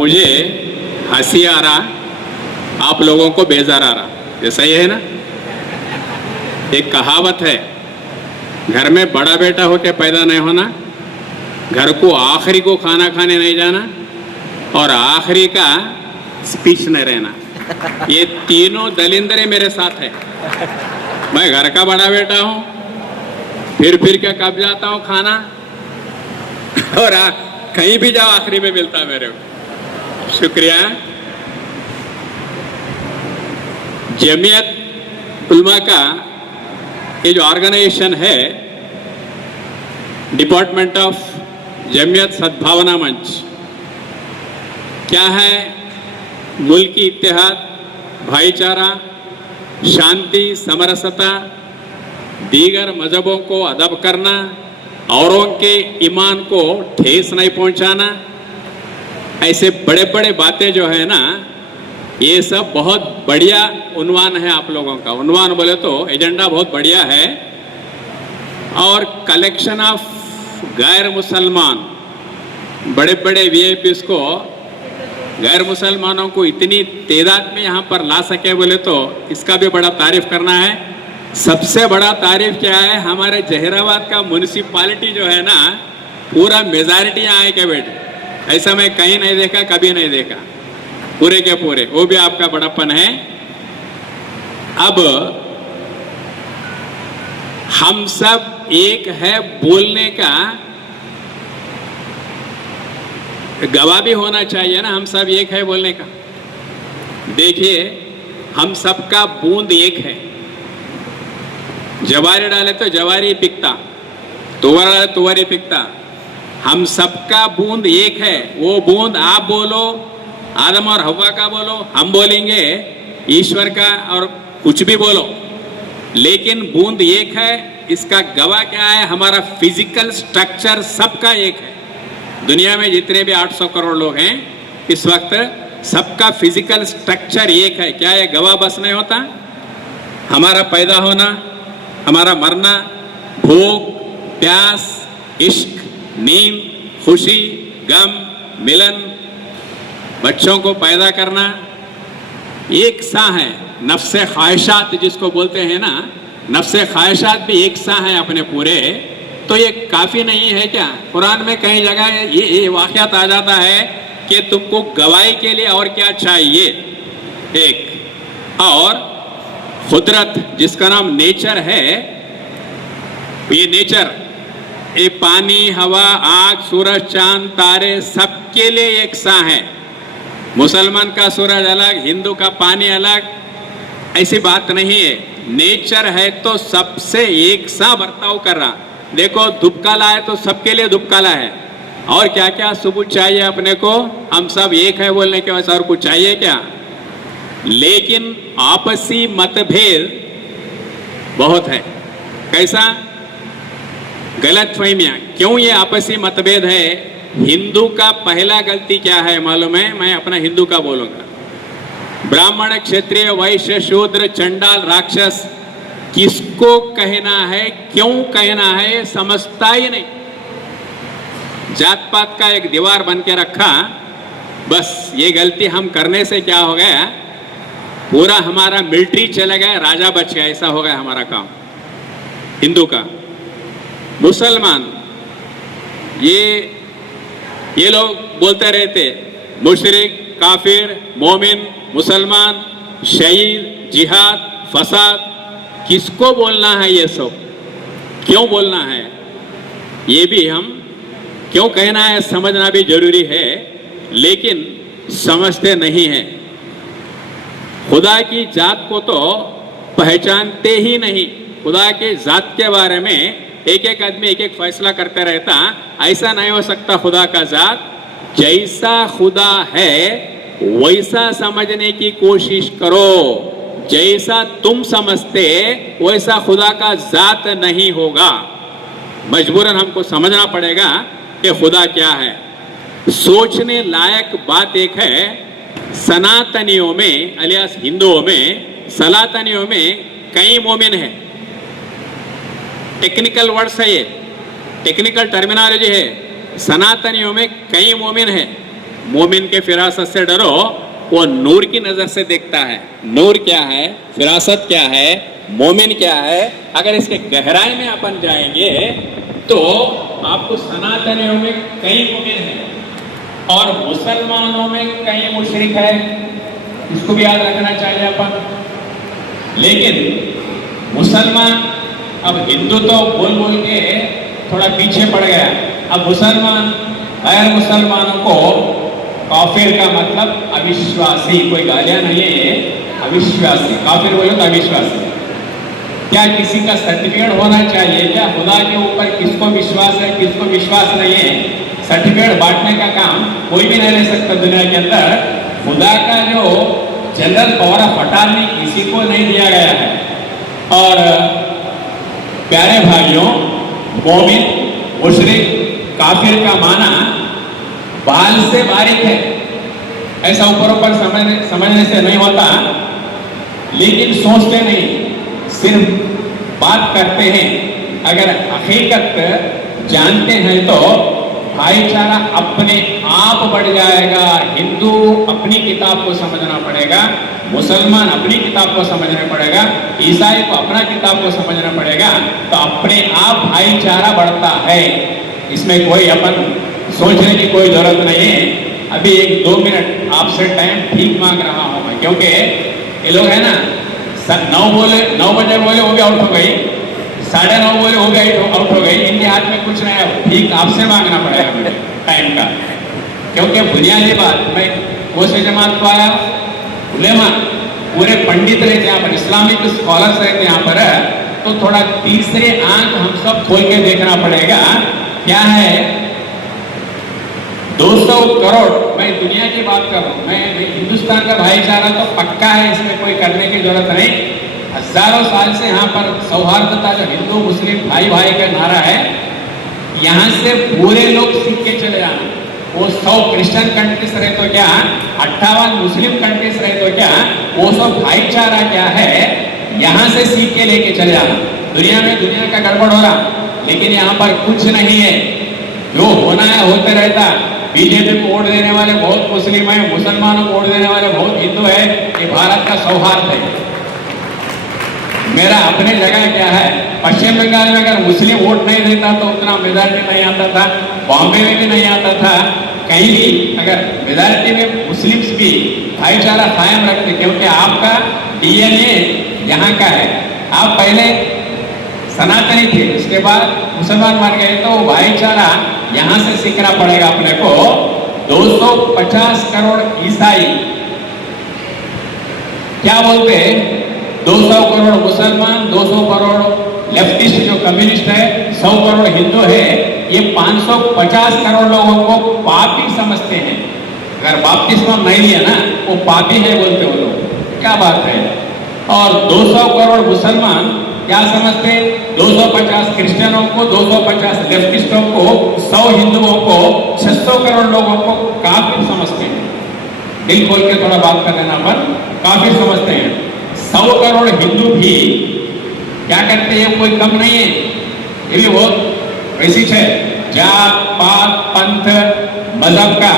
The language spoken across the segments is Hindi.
मुझे हंसी आ रहा, आप लोगों को बेजार आ रहा, ये सही है ना? एक कहावत है, घर में बड़ा बेटा होके पैदा नहीं होना, घर को आखिरी को खाना खाने नहीं जाना और आखिरी का स्पीच नहीं रहना। ये तीनों दलिंदरे मेरे साथ है। मैं घर का बड़ा बेटा हूं, फिर के कब जाता हूं खाना और कहीं भी जाओ आखिरी में मिलता मेरे को। शुक्रिया। जमीयत उलमा का ये जो ऑर्गेनाइजेशन है, डिपार्टमेंट ऑफ जमीयत सद्भावना मंच, क्या है? मुल्की इत्तेहाद, भाईचारा, शांति, समरसता, दीगर मजहबों को अदब करना, औरों के ईमान को ठेस नहीं पहुंचाना, ऐसे बड़े बड़े बातें जो है ना, ये सब बहुत बढ़िया उन्वान है आप लोगों का। उन्वान बोले तो एजेंडा बहुत बढ़िया है। और कलेक्शन ऑफ गैर मुसलमान, बड़े बड़े वीआईपीस को, गैर मुसलमानों को इतनी तादाद में यहाँ पर ला सके बोले तो इसका भी बड़ा तारीफ करना है। सबसे बड़ा तारीफ क्या है? हमारे जहीराबाद का म्यूनिसिपालिटी जो है ना, पूरा मेजॉरिटी यहाँ आए के बैठे, ऐसा मैं कहीं नहीं देखा, कभी नहीं देखा, पूरे के पूरे। वो भी आपका बड़ापन है। अब हम सब एक है बोलने का गवाह भी होना चाहिए ना, हम सब एक है बोलने का। देखिए, हम सबका बूंद एक है। जवारी डाले तो जवारी पिकता, तुवर डाले तुवरी पिकता। हम सबका बूंद एक है। वो बूंद आप बोलो, आदम और हव्वा का बोलो, हम बोलेंगे ईश्वर का, और कुछ भी बोलो, लेकिन बूंद एक है। इसका गवाह क्या है? हमारा फिजिकल स्ट्रक्चर सबका एक है। दुनिया में जितने भी 800 करोड़ लोग हैं इस वक्त, सबका फिजिकल स्ट्रक्चर एक है। क्या ये गवाह बस नहीं होता? हमारा पैदा होना, हमारा मरना, भूख, प्यास, इश्क, नींद, खुशी, गम, मिलन, बच्चों को पैदा करना, एक सा है। नफ्से ख्वाहिशात जिसको बोलते हैं ना, नफ्से ख्वाहिशात भी एक सा है अपने पूरे। तो ये काफी नहीं है क्या? कुरान में कई जगह ये वाक़यात आ जाता है कि तुमको गवाही के लिए और क्या चाहिए। एक और कुदरत जिसका नाम नेचर है, ये नेचर, ये पानी, हवा, आग, सूरज, चांद, तारे सबके लिए एक सा है। मुसलमान का सूरज अलग, हिंदू का पानी अलग, ऐसी बात नहीं है। नेचर है तो सबसे एक सा बर्ताव कर रहा। देखो, धूप काला है तो सबके लिए धूप काला है। और क्या क्या सबूत चाहिए अपने को? हम सब एक है बोलने के वैसा और कुछ चाहिए क्या? लेकिन आपसी मतभेद बहुत है। कैसा? गलतफहमियां। क्यों ये आपसी मतभेद है? हिंदू का पहला गलती क्या है मालूम है? मैं अपना हिंदू का बोलूंगा। ब्राह्मण, क्षत्रिय, वैश्य, शूद्र, चंडाल, राक्षस, किसको कहना है, क्यों कहना है, समझता ही नहीं। जात पात का एक दीवार बन के रखा। बस ये गलती हम करने से क्या हो गया? पूरा हमारा मिलिट्री चला गया, राजा बच गया, ऐसा हो गया हमारा काम हिंदू का। मुसलमान, ये लोग बोलते रहते मुशरिक, काफिर, मोमिन, मुसलमान, शहीद, जिहाद, फसाद। किसको बोलना है ये सब? क्यों बोलना है? ये भी हम क्यों कहना है समझना भी जरूरी है, लेकिन समझते नहीं है। खुदा की जात को तो पहचानते ही नहीं। खुदा की जात के बारे में एक एक आदमी एक एक फैसला करते रहता। ऐसा नहीं हो सकता। खुदा का जात जैसा खुदा है वैसा समझने की कोशिश करो। जैसा तुम समझते वैसा खुदा का जात नहीं होगा। मजबूरन हमको समझना पड़ेगा कि खुदा क्या है। सोचने लायक बात एक है, सनातनियों में अलियास हिंदुओं में, सनातनियों में कई मोमिन है। टेक्निकल वर्ड्स है ये, टेक्निकल टर्मिनोलॉजी है। सनातनियों में कई मोमिन है, मोमिन के फिरासत से डरो, वो नूर की नजर से देखता है। नूर क्या है, फिरासत क्या है, मोमिन क्या है, अगर इसके गहराई में अपन जाएंगे तो आपको सनातनियों में कई मोमिन हैं और मुसलमानों में कई मुशरिक है, इसको भी याद रखना चाहिए अपन। लेकिन मुसलमान, अब हिंदू तो बोल बोल के थोड़ा पीछे पड़ गया, अब मुसलमान गैर मुसलमानों को काफिर का मतलब अविश्वासी, कोई गालियां नहीं है, अविश्वासी, काफिर बोलो तो अविश्वासी। क्या किसी का सर्टिफिकेट होना चाहिए क्या? खुदा के ऊपर किसको विश्वास है, किसको विश्वास नहीं है, सर्टिफिकेट बांटने का काम कोई भी नहीं ले सकता दुनिया के अंदर। खुदा का जो जनरल पावर ऑफ अटॉर्नी किसी को नहीं दिया गया है। और प्यारे भाइयों, मोमिन, मुशरिक, काफिर का माना बाल से बारीक है, ऐसा ऊपर ऊपर समझने से नहीं होता, लेकिन सोचते नहीं, सिर्फ बात करते हैं। अगर हकीकत जानते हैं तो भाईचारा अपने आप बढ़ जाएगा। हिंदू अपनी किताब को समझना पड़ेगा, मुसलमान अपनी किताब को समझना पड़ेगा, ईसाई को अपना किताब को समझना पड़ेगा, तो अपने आप भाईचारा बढ़ता है। इसमें कोई अपन सोचने की कोई जरूरत नहीं है। अभी 1-2 मिनट आपसे टाइम ठीक मांग रहा हूं मैं, क्योंकि ये लोग है ना 9 बजे बोले वो भी आउट हो गई, 9:30 बोले हो गई आउट हो गई, इनके हाथ में कुछ नहीं है। ठीक आपसे मांगना पड़ेगा मुझे टाइम का, क्योंकि बुनियादी बात, मैं वो से जमात को आया, उलेमा पूरे पंडित रहते यहाँ पर, इस्लामिक स्कॉलर्स रहते यहाँ पर, तो थोड़ा तीसरे आंख हम सब खोल के देखना पड़ेगा। क्या है 200 करोड़, मैं दुनिया की बात कर रहा हूँ, मैं हिंदुस्तान का भाईचारा तो पक्का है, इसमें कोई करने की जरूरत नहीं। हजारों साल से यहाँ पर सौहार्दता, जो हिंदू मुस्लिम भाई भाई का नारा है, यहाँ से पूरे लोग सीख के चले जाना। वो 100 क्रिश्चियन कंट्रीज रहे तो क्या, 58 मुस्लिम कंट्रीज रहे तो क्या, वो सब भाईचारा क्या है, यहाँ से सीख के लेके चले जाना। दुनिया में दुनिया का गड़बड़ हो रहा, लेकिन यहाँ पर कुछ नहीं है, जो होना है होते रहता। बीजेपी को वोट देने वाले बहुत मुस्लिम है, मुसलमानों को वोट देने वाले बहुत हिंदू है। ये भारत का सौहार्द है। मेरा अपने जगह क्या है, पश्चिम बंगाल में अगर मुस्लिम वोट नहीं देता तो उतना मेजॉरिटी नहीं आता था, बॉम्बे में भी नहीं आता था, कहीं भी अगर मेजॉरिटी में मुस्लिम्स भी भाईचारा कायम रखते, क्योंकि आपका डीएनए यहाँ का है। आप पहले सनातनी थे, उसके बाद मुसलमान मार गए, तो भाईचारा यहाँ से सीखना पड़ेगा अपने को। 250 करोड़ ईसाई क्या बोलते हैं, 200 करोड़ मुसलमान, 200 करोड़ लेफ्टिस्ट जो कम्युनिस्ट है, 100 करोड़ हिंदू है, ये 550 करोड़ लोगों को पापी समझते हैं। अगर बपतिस्मा नहीं लिया ना, वो पापी है बोलते वो लोग, क्या बात है। और 200 करोड़ मुसलमान क्या समझते, 250 क्रिश्चियनों को, 250 लेफ्टिस्टों को, 100 हिंदुओं को, 600 करोड़ लोगों को काफिर समझते हैं। दिल खोल के थोड़ा बात कर लेना, पर काफिर समझते हैं। 100 करोड़ हिंदू भी क्या करते हैं, कोई कम नहीं है, ये भी बहुत वैशिष्ट है। जात पात पंथ मजहब का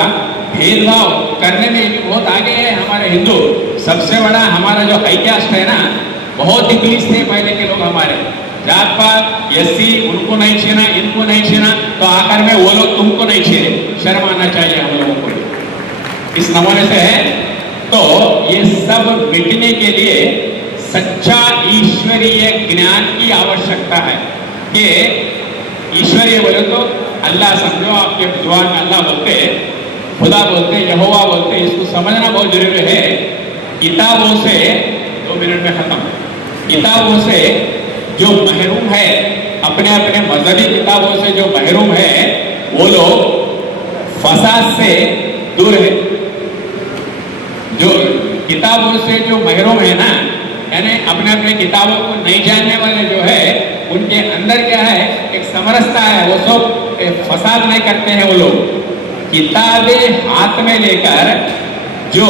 भेदभाव करने में भी बहुत आगे है हमारे हिंदू। सबसे बड़ा हमारा जो हाई कास्ट है ना, बहुत ही पुलिस थे पहले के लोग हमारे, जात पात एससी, उनको नहीं छीना, इनको नहीं छीना, तो आखिर में वो लोग तुमको नहीं छीने। शर्म आना चाहिए हम लोगों को, इस नमूने से है। तो ये सब मिटने के लिए सच्चा ईश्वरीय ज्ञान की आवश्यकता है। कि ईश्वरीय बोले तो अल्लाह समझो, आपके जुबान में अल्लाह बोलते, खुदा बोलते, यहोवा बोलते, इसको समझना बहुत जरूरी है। किताबों से 2 मिनट में खत्म, किताबों से जो महरूम है, अपने अपने मजहबी किताबों से जो महरूम है, वो लोग फसाद से दूर है। जो किताबों से जो महरूम है ना, यानी अपने अपने किताबों को नहीं जानने वाले जो है, उनके अंदर क्या है, एक समरसता है, वो सब फसाद नहीं करते हैं। वो लोग किताबें हाथ में लेकर जो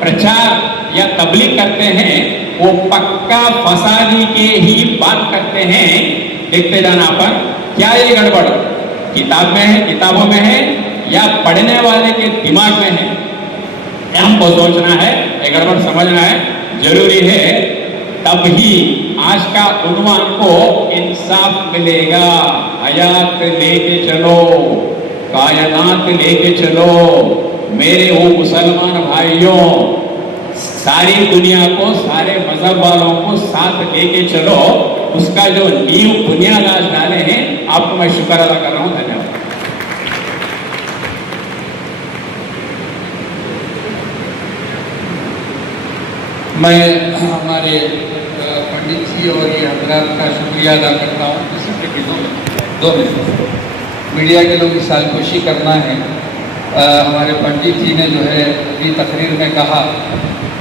प्रचार या तबलीग करते हैं, वो पक्का फसादी के ही बात करते हैं। देखते जाना पर क्या ये गड़बड़ किताब में है, किताबों में है, या पढ़ने वाले के दिमाग में है, हमको सोचना है, एक बार समझना है, जरूरी है। तब ही आज का उन्वान को इंसाफ मिलेगा। हयात लेके चलो, कायनात लेके चलो मेरे वो मुसलमान भाइयों, सारी दुनिया को, सारे मजहब वालों को साथ लेके चलो। उसका जो नींव बुनियाद आज डाले हैं, आपको मैं शुक्र अदा कर रहा हूं। धन्यवाद। मैं हमारे पंडित जी और ये हजरात का शुक्रिया अदा करता हूँ। दो मिनट मीडिया के लोग सालकुशी करना है। हमारे पंडित जी ने जो है अभी तकरीर में कहा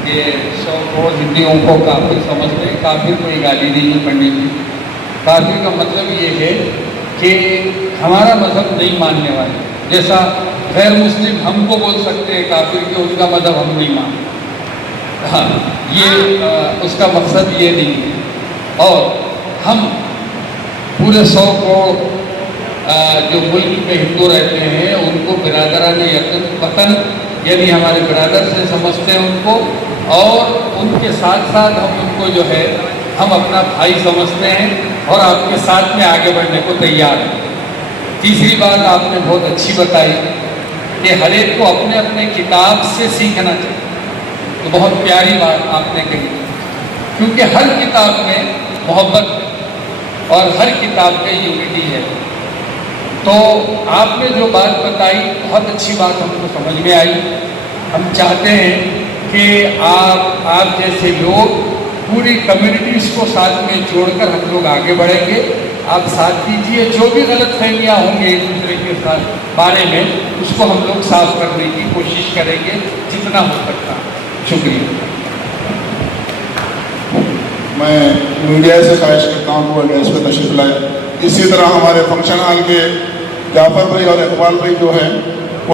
कि 100 करोड़ हिंदियों को काफिर समझते हैं। काफिर कोई गाली नहीं है पंडित जी। काफिर का मतलब ये है कि हमारा मजहब नहीं मानने वाले, जैसा गैर मुस्लिम हमको बोल सकते हैं काफिर कि उनका मजहब हम नहीं मानते। हाँ, ये उसका मकसद ये नहीं है। और हम पूरे 100 करोड़ जो मुल्क में हिंदू रहते हैं उनको बिरादराने वतन यानी हमारे ब्रदर से समझते हैं उनको, और उनके साथ साथ हम उनको जो है हम अपना भाई समझते हैं और आपके साथ में आगे बढ़ने को तैयार हैं। तीसरी बात आपने बहुत अच्छी बताई कि हर एक को अपने अपने किताब से सीखना चाहिए। तो बहुत प्यारी बात आपने कही, क्योंकि हर किताब में मोहब्बत है और हर किताब में यूनिटी है। तो आपने जो बात बताई बहुत अच्छी बात हमको समझ में आई। हम चाहते हैं कि आप जैसे लोग पूरी कम्युनिटीज़ को साथ में जोड़कर हम लोग आगे बढ़ेंगे। आप साथ दीजिए, जो भी गलतफहमियां होंगी एक दूसरे के साथ बारे में उसको हम लोग साफ करने की कोशिश करेंगे जितना हो सकता है। शुक्रिया। मैं मीडिया से ख्वाहिश करता हूँ कि वो इस पर तशरीफ लाए। इसी तरह हमारे फंक्शन हॉल के जाफर भाई और इकबाल भाई जो है